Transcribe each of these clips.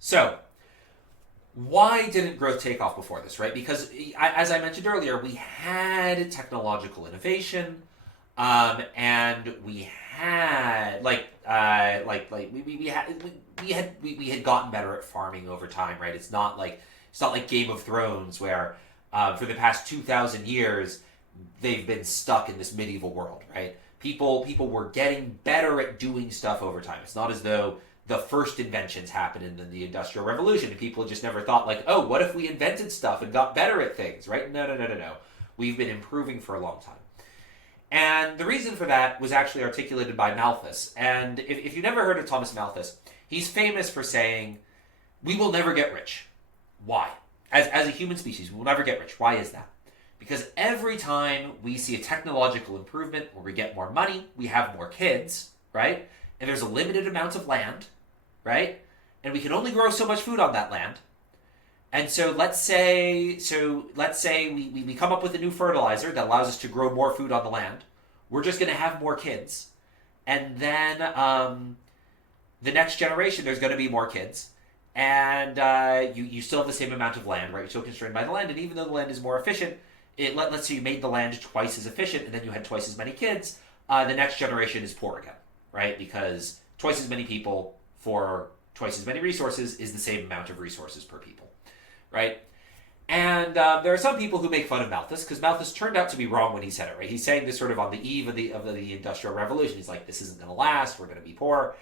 So, why didn't growth take off before this, right? Because, as I mentioned earlier, we had technological innovation, and we had we had gotten better at farming over time, right? It's not like Game of Thrones where for the past 2,000 years they've been stuck in this medieval world, right? People were getting better at doing stuff over time. It's not as though the first inventions happened in the Industrial Revolution and people just never thought like, oh, what if we invented stuff and got better at things, right? No. We've been improving for a long time. And the reason for that was actually articulated by Malthus. And if you've never heard of Thomas Malthus, he's famous for saying, we will never get rich. Why? As a human species, we will never get rich. Why is that? Because every time we see a technological improvement where we get more money, we have more kids, right? And there's a limited amount of land, right? And we can only grow so much food on that land. And so let's say we come up with a new fertilizer that allows us to grow more food on the land. We're just going to have more kids. And then the next generation, there's going to be more kids. And you still have the same amount of land, right? You're still constrained by the land. And even though the land is more efficient, let's say you made the land twice as efficient and then you had twice as many kids, the next generation is poor again, right? Because twice as many people for twice as many resources is the same amount of resources per people, right? And there are some people who make fun of Malthus because Malthus turned out to be wrong when he said it, right? He's saying this sort of on the eve of the Industrial Revolution. He's like, this isn't going to last. We're going to be poor.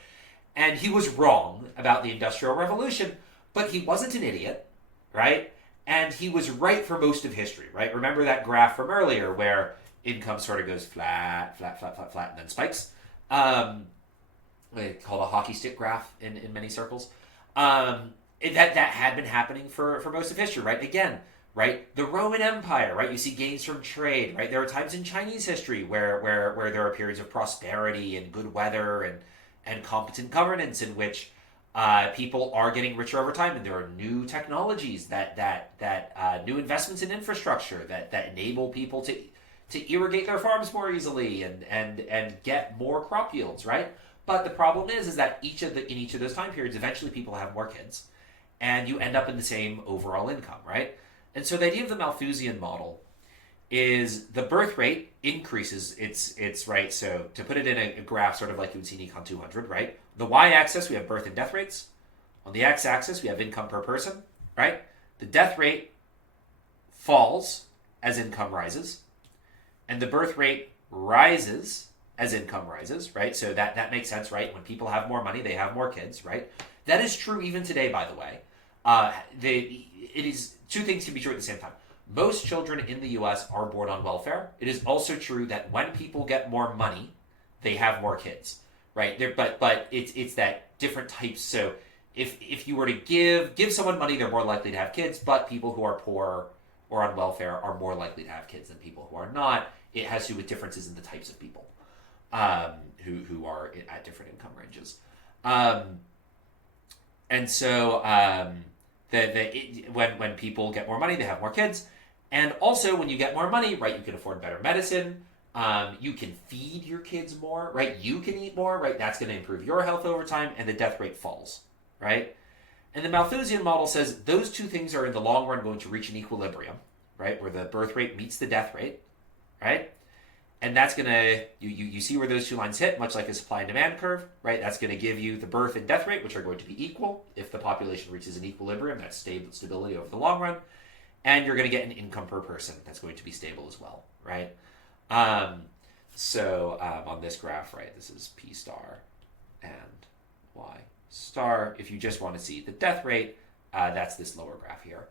And he was wrong about the Industrial Revolution, but he wasn't an idiot, right? And he was right for most of history, right? Remember that graph from earlier where income sort of goes flat, and then spikes? Called a hockey stick graph in many circles. That had been happening for most of history, right? Again, right? The Roman Empire, right? You see gains from trade, right? There are times in Chinese history where there are periods of prosperity and good weather and competent governance in which people are getting richer over time, and there are new technologies that new investments in infrastructure that enable people to irrigate their farms more easily and get more crop yields, right? But the problem is that in each of those time periods, eventually people have more kids, and you end up in the same overall income, right? And so the idea of the Malthusian model is the birth rate increases. It's right. So to put it in a graph, sort of like you would see in Econ 200, right? The y-axis we have birth and death rates. On the x-axis we have income per person, right? The death rate falls as income rises, and the birth rate rises as income rises, right? So that makes sense, right? When people have more money, they have more kids, right? That is true even today, by the way. It is two things can be true at the same time. Most children in the U.S. are born on welfare. It is also true that when people get more money, they have more kids, right? But it's that different types. So if you were to give someone money, they're more likely to have kids. But people who are poor or on welfare are more likely to have kids than people who are not. It has to do with differences in the types of people who are at different income ranges. And so when people get more money, they have more kids. And also, when you get more money, right, you can afford better medicine. You can feed your kids more, right? You can eat more, right? That's going to improve your health over time, and the death rate falls, right? And the Malthusian model says those two things are in the long run going to reach an equilibrium, right, where the birth rate meets the death rate, right? And that's going to, you see where those two lines hit, much like a supply and demand curve, right? That's going to give you the birth and death rate, which are going to be equal. If the population reaches an equilibrium, that's stability over the long run. And you're going to get an income per person that's going to be stable as well, right? So on this graph, right, this is P star and Y star. If you just want to see the death rate, that's this lower graph here.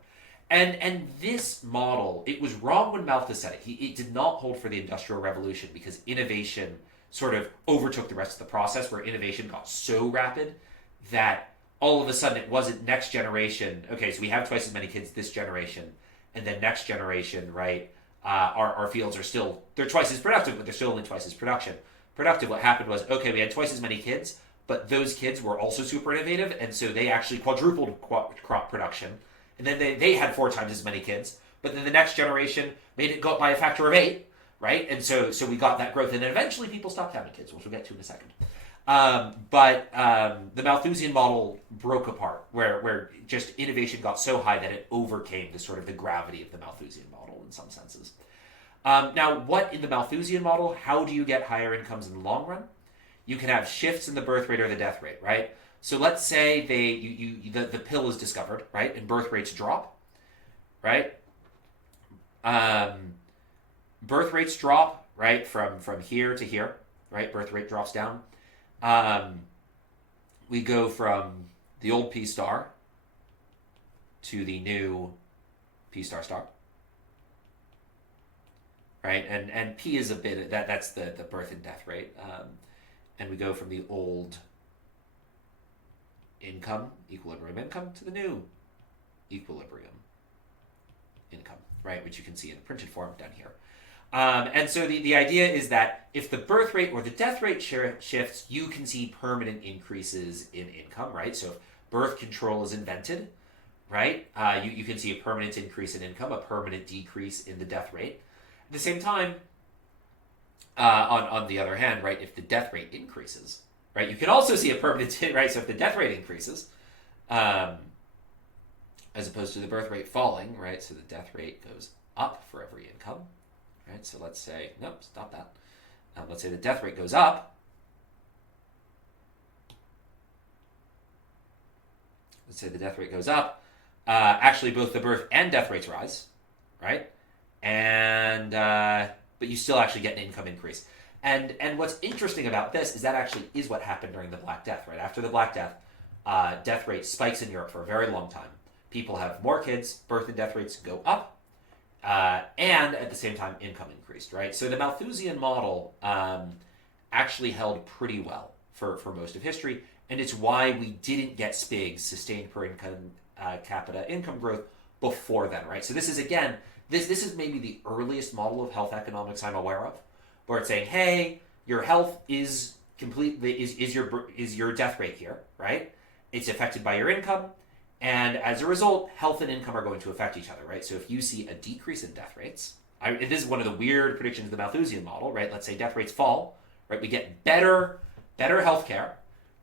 And this model, it was wrong when Malthus said it. It did not hold for the Industrial Revolution because innovation sort of overtook the rest of the process, where innovation got so rapid that all of a sudden it wasn't next generation. Okay, so we have twice as many kids this generation, and then next generation, right? Our fields are still, they're twice as productive, but they're still only twice as productive. What happened was, okay, we had twice as many kids, but those kids were also super innovative, and so they actually quadrupled crop production. And then they had 4 times as many kids, but then the next generation made it go up by a factor of 8, right? And so we got that growth, and then eventually people stopped having kids, which we'll get to in a second. The Malthusian model broke apart, where just innovation got so high that it overcame the gravity of the Malthusian model in some senses. Now, what in the Malthusian model? How do you get higher incomes in the long run? You can have shifts in the birth rate or the death rate, right? So let's say the pill is discovered, right, and birth rates drop, right? Birth rates drop, right, from here to here, right? Birth rate drops down. We go from the old P star to the new P star star, right? And P is a bit that's the birth and death rate, and we go from the old equilibrium income to the new equilibrium income, right? Which you can see in the printed form down here. And so the idea is that if the birth rate or the death rate shifts, you can see permanent increases in income, right? So if birth control is invented, right, you can see a permanent increase in income, a permanent decrease in the death rate. At the same time, on the other hand, right, if the death rate increases, right, you can also see a permanent, right? So if the death rate increases, as opposed to the birth rate falling, right, so the death rate goes up for every income. Right, so let's say, nope, stop that. Let's say the death rate goes up. Let's say the death rate goes up. Actually, both the birth and death rates rise, right? And but you still actually get an income increase. And what's interesting about this is that actually is what happened during the Black Death, right? After the Black Death, death rate spikes in Europe for a very long time. People have more kids, birth and death rates go up. And at the same time, income increased, right? So the Malthusian model actually held pretty well for most of history, and it's why we didn't get SPIGs, sustained per income capita income growth, before then, right? So this is, again, this is maybe the earliest model of health economics I'm aware of, where it's saying, hey, your health is your death rate here, right? It's affected by your income. And as a result, health and income are going to affect each other, right? So if you see a decrease in death rates, this is one of the weird predictions of the Malthusian model, right? Let's say death rates fall, right? We get better healthcare,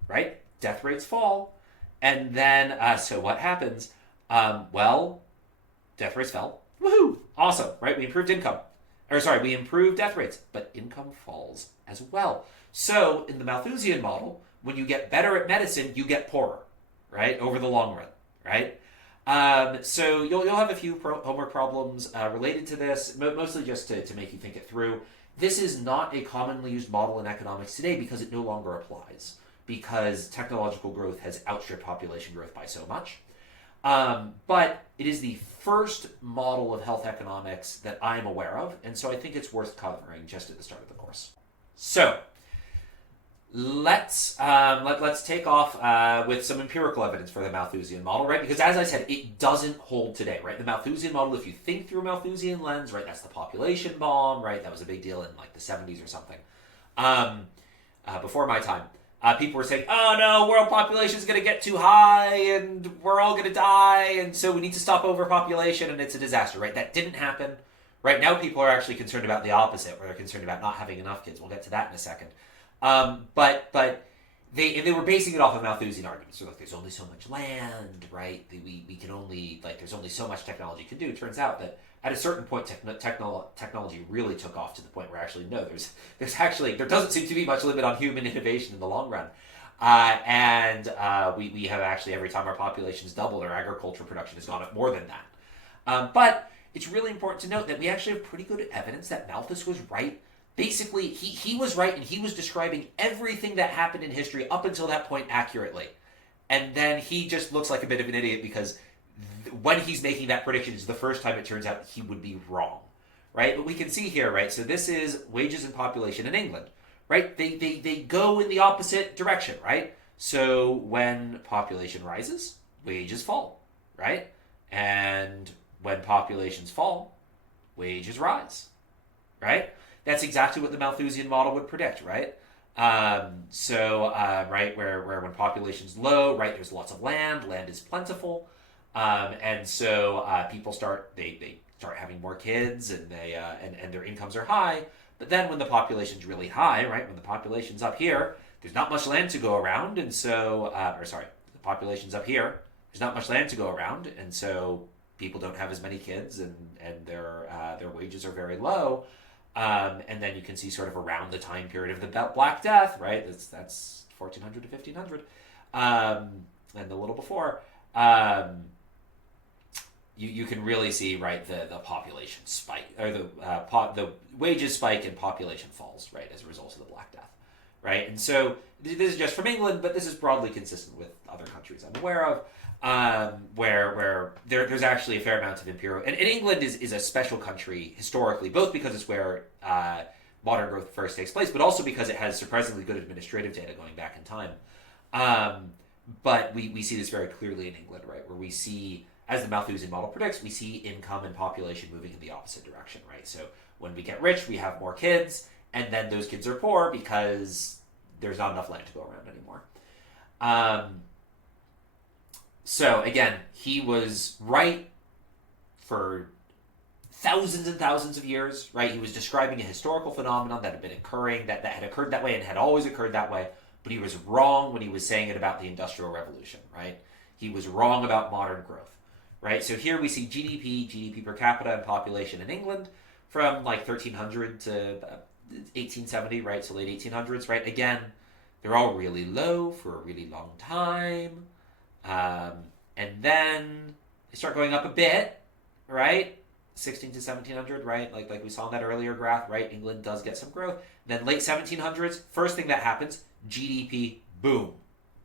right? Death rates fall. And then, so what happens? Well, death rates fell. Woohoo! Awesome, right? We improved we improved death rates, but income falls as well. So in the Malthusian model, when you get better at medicine, you get poorer, right? Over the long run. Right? So you'll have a few homework problems related to this, mostly just to make you think it through. This is not a commonly used model in economics today because it no longer applies, because technological growth has outstripped population growth by so much. But it is the first model of health economics that I'm aware of, and so I think it's worth covering just at the start of the course. So let's take off with some empirical evidence for the Malthusian model, right? Because as I said, it doesn't hold today, right? The Malthusian model, if you think through a Malthusian lens, right, that's the population bomb, right? That was a big deal in like the 70s or something. Before my time, people were saying, oh no, world population is going to get too high and we're all going to die, and so we need to stop overpopulation and it's a disaster, right? That didn't happen. Right now, people are actually concerned about the opposite, where they're concerned about not having enough kids. We'll get to that in a second. But they were basing it off of Malthusian arguments. So like, there's only so much land, right? We can only, like, there's only so much technology can do. It turns out that at a certain point, technology really took off to the point where actually, no, there doesn't seem to be much limit on human innovation in the long run. We have actually, every time our population's doubled, our agriculture production has gone up more than that. But it's really important to note that we actually have pretty good evidence that Malthus was right. Basically, he was right, and he was describing everything that happened in history up until that point accurately. And then he just looks like a bit of an idiot because when he's making that prediction is the first time it turns out he would be wrong, right? But we can see here, right? So this is wages and population in England, right? They go in the opposite direction, right? So when population rises, wages fall, right? And when populations fall, wages rise, right? That's exactly what the Malthusian model would predict, right? Right, where when population's low, right, there's lots of land is plentiful, and so people start having more kids, and and their incomes are high. But then when the population's really high, right, when the population's up here, there's not much land to go around, and so, the population's up here. There's not much land to go around, and so people don't have as many kids, and their wages are very low. And then you can see sort of around the time period of the Black Death, right? That's 1400 to 1500, and a little before. You can really see, right, the population spike, or the wages spike and population falls, right, as a result of the Black Death, right? And so this is just from England, but this is broadly consistent with other countries I'm aware of, where there's actually a fair amount of imperial, and England is a special country historically, both because it's where modern growth first takes place, but also because it has surprisingly good administrative data going back in time. But we see this very clearly in England, right, where we see, as the Malthusian model predicts, we see income and population moving in the opposite direction, right? So when we get rich, we have more kids, and then those kids are poor because there's not enough land to go around anymore. So again, he was right for thousands and thousands of years, right? He was describing a historical phenomenon that had been occurring, that had occurred that way and had always occurred that way, but he was wrong when he was saying it about the Industrial Revolution, right? He was wrong about modern growth, right? So here we see GDP per capita and population in England from like 1300 to 1870, right? So late 1800s, right? Again, they're all really low for a really long time. And then they start going up a bit, right? 16 to 1700, right? Like we saw in that earlier graph, right? England does get some growth. Then late 1700s, first thing that happens, GDP, boom,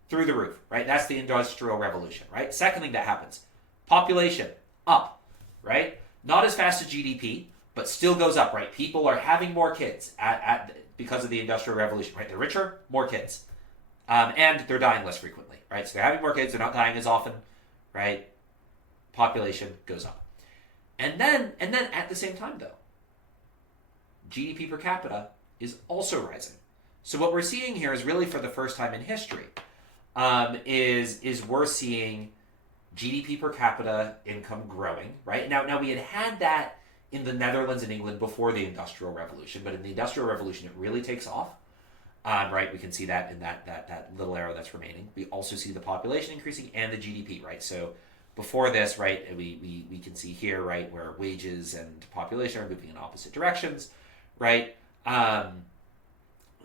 through the roof, right? That's the Industrial Revolution, right? Second thing that happens, population, up, right? Not as fast as GDP, but still goes up, right? People are having more kids because of the Industrial Revolution, right? They're richer, more kids. And they're dying less frequently, right? So they're having more kids, they're not dying as often, right? Population goes up. And then at the same time, though, GDP per capita is also rising. So what we're seeing here is really for the first time in history, is we're seeing GDP per capita income growing, right? Now we had that in the Netherlands and England before the Industrial Revolution, but in the Industrial Revolution it really takes off. Right, we can see that in that little arrow that's remaining. We also see the population increasing and the GDP, right? So before this, right, we can see here, right, where wages and population are moving in opposite directions, right?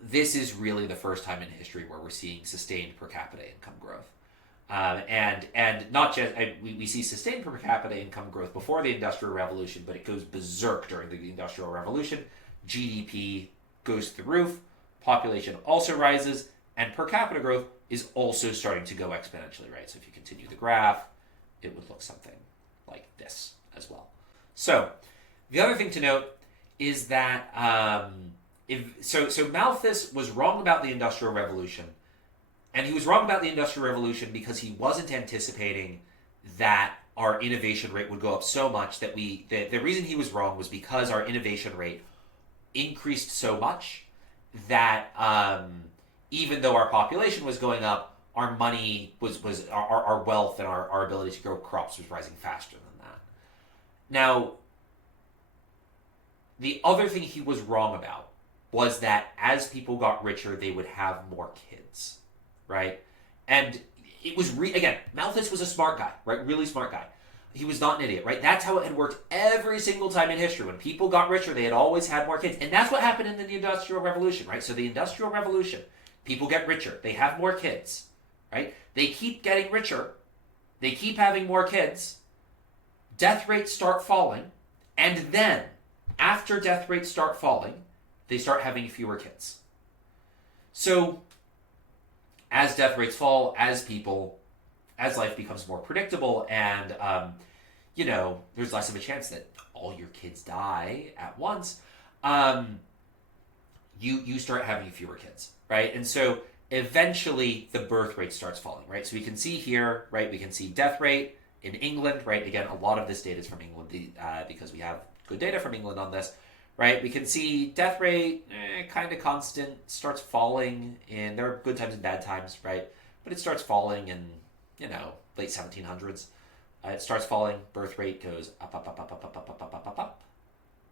This is really the first time in history where we're seeing sustained per capita income growth. And not just, we see sustained per capita income growth before the Industrial Revolution, but it goes berserk during the Industrial Revolution. GDP goes through the roof, population also rises, and per capita growth is also starting to go exponentially, right? So if you continue the graph, it would look something like this as well. So the other thing to note is that so Malthus was wrong about the Industrial Revolution, and he was wrong about the Industrial Revolution because he wasn't anticipating that our innovation rate would go up so much that the reason he was wrong was because our innovation rate increased so much that even though our population was going up, our money was our wealth and our ability to grow crops was rising faster than that. Now, the other thing he was wrong about was that as people got richer, they would have more kids, right? And it was, again, Malthus was a smart guy, right? Really smart guy. He was not an idiot, right? That's how it had worked every single time in history. When people got richer, they had always had more kids. And that's what happened in the Industrial Revolution, right? So the Industrial Revolution, people get richer. They have more kids, right? They keep getting richer. They keep having more kids. Death rates start falling. And then, after death rates start falling, they start having fewer kids. So, as death rates fall, as life becomes more predictable, and there's less of a chance that all your kids die at once, you start having fewer kids, right? And so eventually the birth rate starts falling, right? So we can see here, right, we can see death rate in England, right? Again, a lot of this data is from England because we have good data from England on this, right? We can see death rate kind of constant, starts falling there are good times and bad times, right? But it starts falling in late 1700s. It starts falling, birth rate goes up,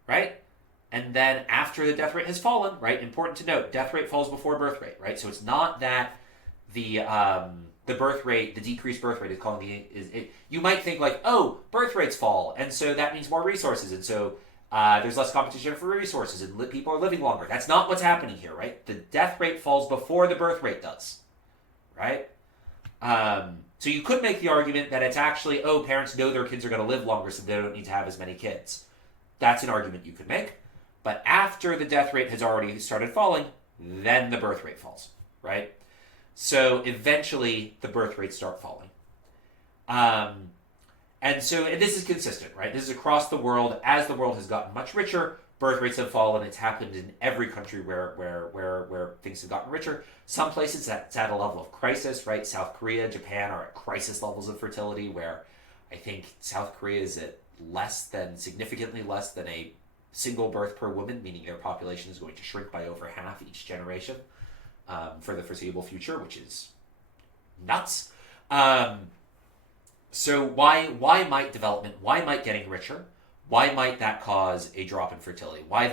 right? And then after the death rate has fallen, right? Important to note, death rate falls before birth rate, right? So it's not that the birth rate, the decreased birth rate you might think like, oh, birth rates fall, and so that means more resources, and so there's less competition for resources, and people are living longer. That's not what's happening here, right? The death rate falls before the birth rate does, right? So you could make the argument that it's actually, oh, parents know their kids are going to live longer, so they don't need to have as many kids. That's an argument you could make. But after the death rate has already started falling, then the birth rate falls, right? So eventually the birth rates start falling. And this is consistent, right? This is across the world. As the world has gotten much richer, birth rates have fallen. It's happened in every country where things have gotten richer. Some places it's at a level of crisis, right? South Korea, Japan are at crisis levels of fertility, where I think South Korea is at significantly less than a single birth per woman, meaning their population is going to shrink by over half each generation for the foreseeable future, which is nuts. So why might getting richer, why might that cause a drop in fertility? Why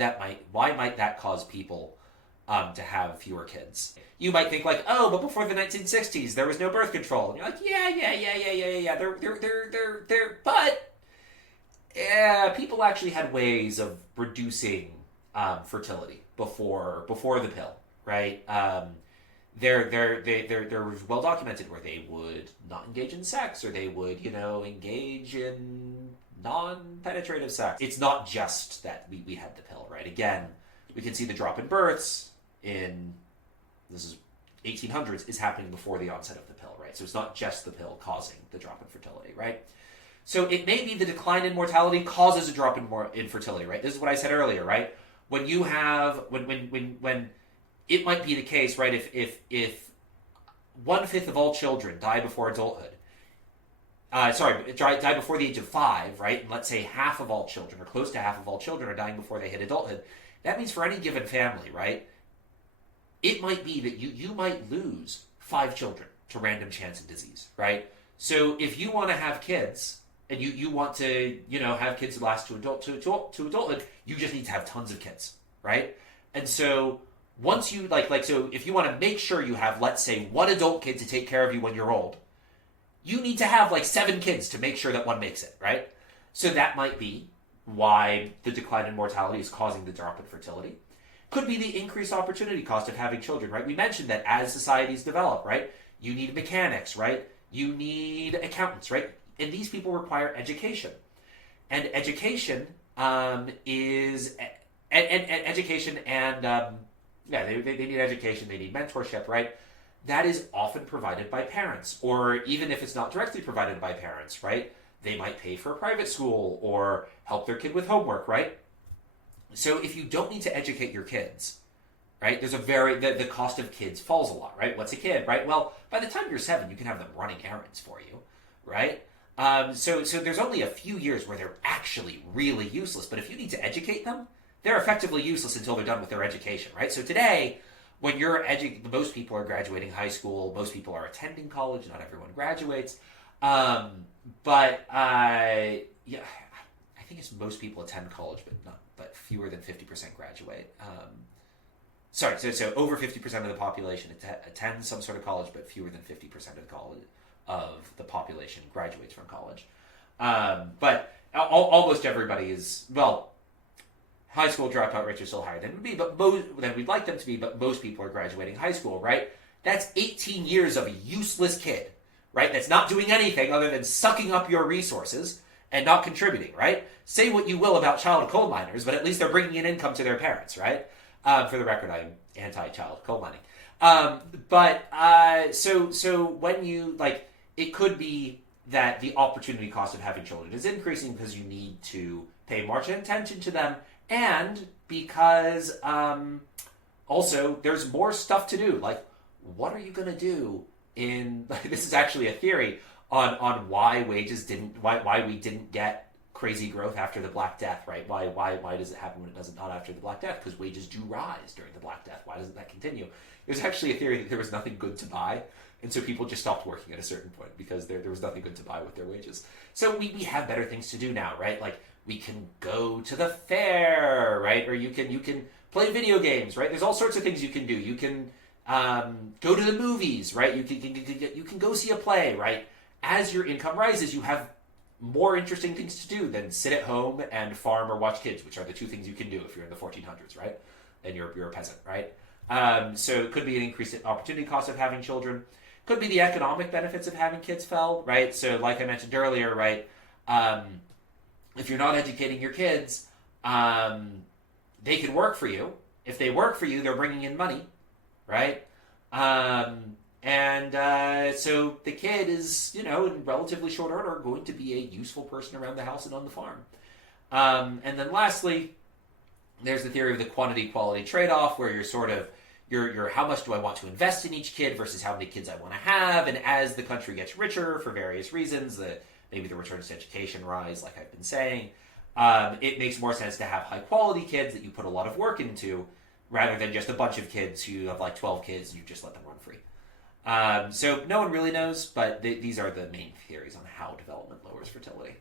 might that cause people to have fewer kids? You might think like, oh, but before the 1960s there was no birth control, and you're like, yeah. But people actually had ways of reducing fertility before the pill, right? There was well documented where they would not engage in sex, or they would, engage in non-penetrative sex. It's not just that we had the pill, right? Again, we can see the drop in births this is 1800s, is happening before the onset of the pill, right? So it's not just the pill causing the drop in fertility, right? So it may be the decline in mortality causes a drop in fertility, right? This is what I said earlier, right? When you have, when it might be the case, right? If 1/5 of all children die before adulthood, die before the age of 5, right? And let's say half of all children, or close to half of all children, are dying before they hit adulthood. That means for any given family, right? It might be that you might lose 5 children to random chance and disease, right? So if you want to have kids, and you want to, have kids that last to adulthood, you just need to have tons of kids, right? And so once you so if you want to make sure you have, let's say, 1 adult kid to take care of you when you're old, you need to have 7 kids to make sure that one makes it, right? So that might be why the decline in mortality is causing the drop in fertility. Could be the increased opportunity cost of having children, right? We mentioned that as societies develop, right, you need mechanics, right? You need accountants, right? And these people require education. And education education and they need education, they need mentorship, right? That is often provided by parents, or even if it's not directly provided by parents, right? They might pay for a private school or help their kid with homework, right? So if you don't need to educate your kids, right, there's the cost of kids falls a lot, right? What's a kid, right? Well, by the time you're 7, you can have them running errands for you, right? So there's only a few years where they're actually really useless, but if you need to educate them, they're effectively useless until they're done with their education, right? So today, when most people are graduating high school, most people are attending college, not everyone graduates, but I think it's most people attend college, but fewer than 50% graduate. So over 50% of the population attends some sort of college, but fewer than 50% of the population graduates from college. But almost everybody is, high school dropout rates are still higher than we'd like them to be, but most people are graduating high school, right? That's 18 years of a useless kid, right? That's not doing anything other than sucking up your resources and not contributing, right? Say what you will about child coal miners, but at least they're bringing in income to their parents, right? For the record, I'm anti-child coal mining. So when you, it could be that the opportunity cost of having children is increasing because you need to pay more attention to them, and because also there's more stuff to do. Like, what are you going to do this is actually a theory on why we didn't get crazy growth after the Black Death, right? Why does it happen when it doesn't not after the Black Death? Because wages do rise during the Black Death. Why doesn't that continue? There's actually a theory that there was nothing good to buy, and so people just stopped working at a certain point because there was nothing good to buy with their wages. So we have better things to do now, right? Like, We can go to the fair, right? Or you can play video games, right? There's all sorts of things you can do. You can go to the movies, right? You can go see a play, right? As your income rises, you have more interesting things to do than sit at home and farm or watch kids, which are the two things you can do if you're in the 1400s, right? And you're a peasant, right? So it could be an increased opportunity cost of having children. Could be the economic benefits of having kids fell, right? So like I mentioned earlier, right? If you're not educating your kids, they can work for you. If they work for you, they're bringing in money, right? So the kid is, in relatively short order, going to be a useful person around the house and on the farm. And then lastly, there's the theory of the quantity-quality trade-off, where you're sort of, you're how much do I want to invest in each kid versus how many kids I want to have. And as the country gets richer for various reasons, maybe the returns to education rise, like I've been saying, it makes more sense to have high-quality kids that you put a lot of work into, rather than just a bunch of kids who have like 12 kids and you just let them run free. So no one really knows, but these are the main theories on how development lowers fertility.